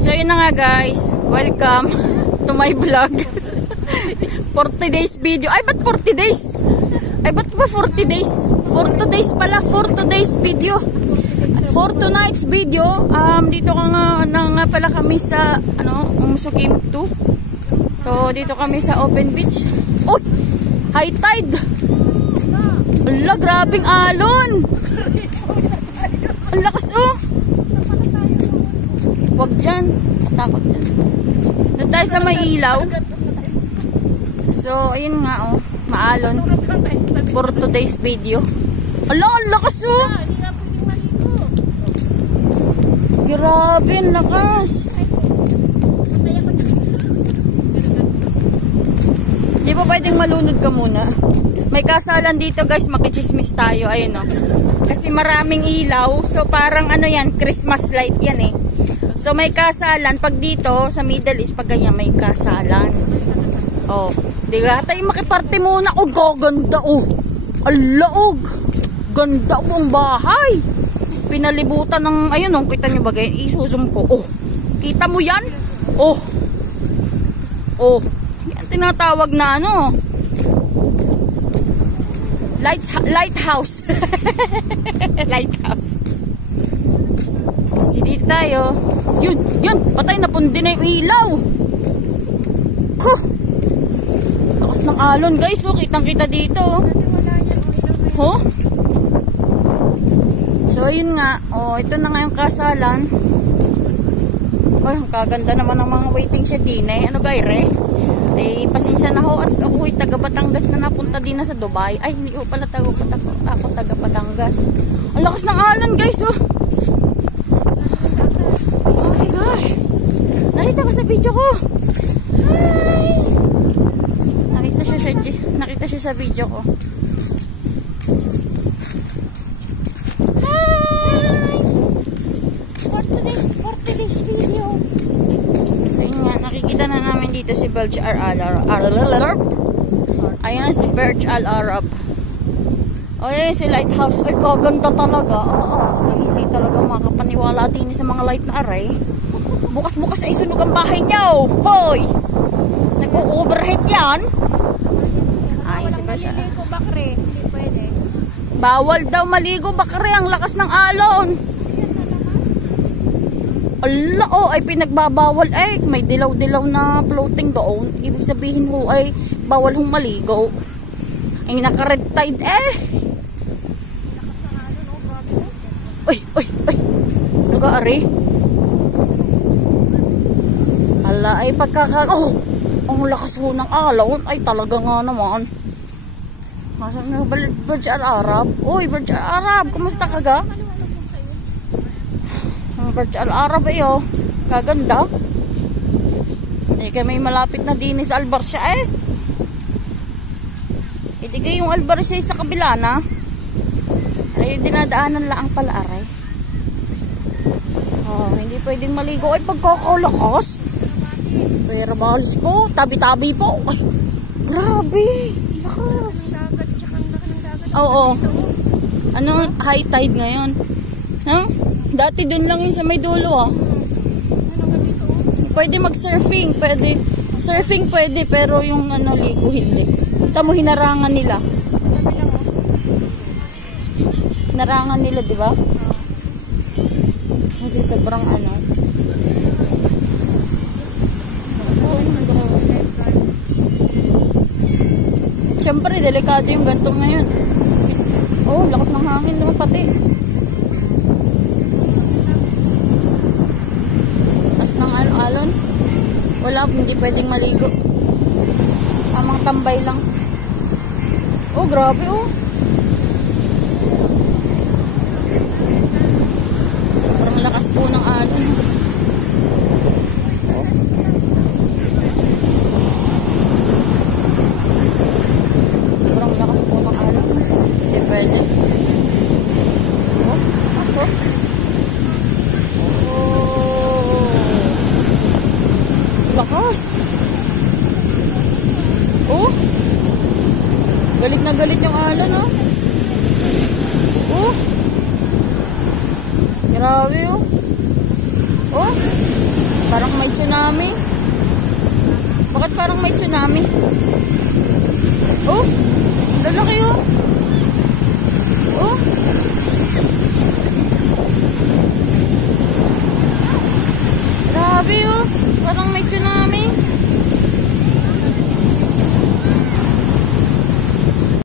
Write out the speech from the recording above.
So yun na nga guys, welcome to my vlog. 40 days video. Ay ba't 40 days? Ay ba't ba 40 days? 40 days pala, 40 days video. For tonight's video, dito nga pala kami sa Umusukim 2. So dito kami sa open beach. Uy! High tide! Ala, grabing alon! Ang lakas oh! Wag dyan. Takot dyan. Doon tayo sa may ilaw. So, ayun nga oh. Maalon. For today's video. Ala, ang lakas oh! Grabe, ang lakas! Di ba pwedeng malunod ka muna? May kasalan dito guys, makichismis tayo. Ayun oh. Kasi maraming ilaw. So, parang ano yan, Christmas light yan eh. So may kasalan pag dito sa Middle East pag ganyan may kasalan. Oh, di ba? Tayo makiparte muna. Oh, gaganda oh. Alaog. Ganda pong bahay. Pinalibutan ng ayun oh, kita niyo ba ganyan? Isusum ko. Oh. Kita mo 'yan? Oh. Oh. Yan tinatawag na ano. Lighthouse. Lighthouse. Dito tayo. Yun, patay na pundi na yung ilaw. Lakas ng alon guys, oh, kitang-kita dito. Oh. So, yun nga. Oh, ito na nga yung kasalan. Oh, ang kaganda naman ng mga waiting shed din eh. Ano gayre? Eh, pasensya na ho at ako'y taga Batangas na napunta din na sa Dubai. Ay, hindi ko pala ako taga Batangas. Ang lakas ng alon guys, oh. Nakita ko sa video ko. Hi! Nakita siya sa video ko. Hi! For today's video. So yun nga, nakikita na namin dito si Burj Al Arab. Ayan si Burj Al Arab. O yan si Lighthouse. Ay, kaganda talaga. Hindi talaga makapaniwala din sa mga light na aray. Bukas-bukas ay sunog ang bahay niyo. Hoy! Nag-overheat yan. Ay, si Basha. Maligo bakre. Hindi pwede. Bawal daw maligo bakre. Ang lakas ng alon. Ala, oh, ay pinagbabawal. Ay, may dilaw-dilaw na floating doon. Ibig sabihin ho ay bawal hong maligo. Ay, naka-red tide eh. Uy, uy, uy. Nag-aari. Ala, ay oh, ang lakas ho ng alon. Ay, talaga nga naman. Masan nga Burj Al Arab? Uy, Burj Al Arab, kumusta ka ga? Ang Burj Al Arab ay oh, kaganda. Hindi kayo may malapit na din sa Albarsya eh. Hindi kayo yung Albarsya sa kabila na. Ay, dinadaanan lang pala aray. Oh, hindi pwedeng maligo. Ay, pagkakalakas. Pero balis po, tabi-tabi po. Ay, grabe. Lakas. Oo. Ano, high tide ngayon. Huh? Dati dun lang yung sa may dulo ah. Pwede mag-surfing, pwede. Surfing pwede, pero yung ano, ligo hindi. Tamo hinarangan nila. Hinarangan nila, di ba? Kasi sobrang ano. Siyempre, delikado yung gantong ngayon. Oh, lakas ng hangin naman pati. Lakas ng alon. Wala, hindi pwedeng maligo. Tamang tambay lang. Oh, grabe oh. Sobrang lakas po ng alon. Pwede. Oh, pasok. Oh. Lakas. Oh. Galit na galit yung alon, oh. Oh. Grabe, oh. Parang may tsunami. Bakit parang may tsunami? Oh, lalaki oh.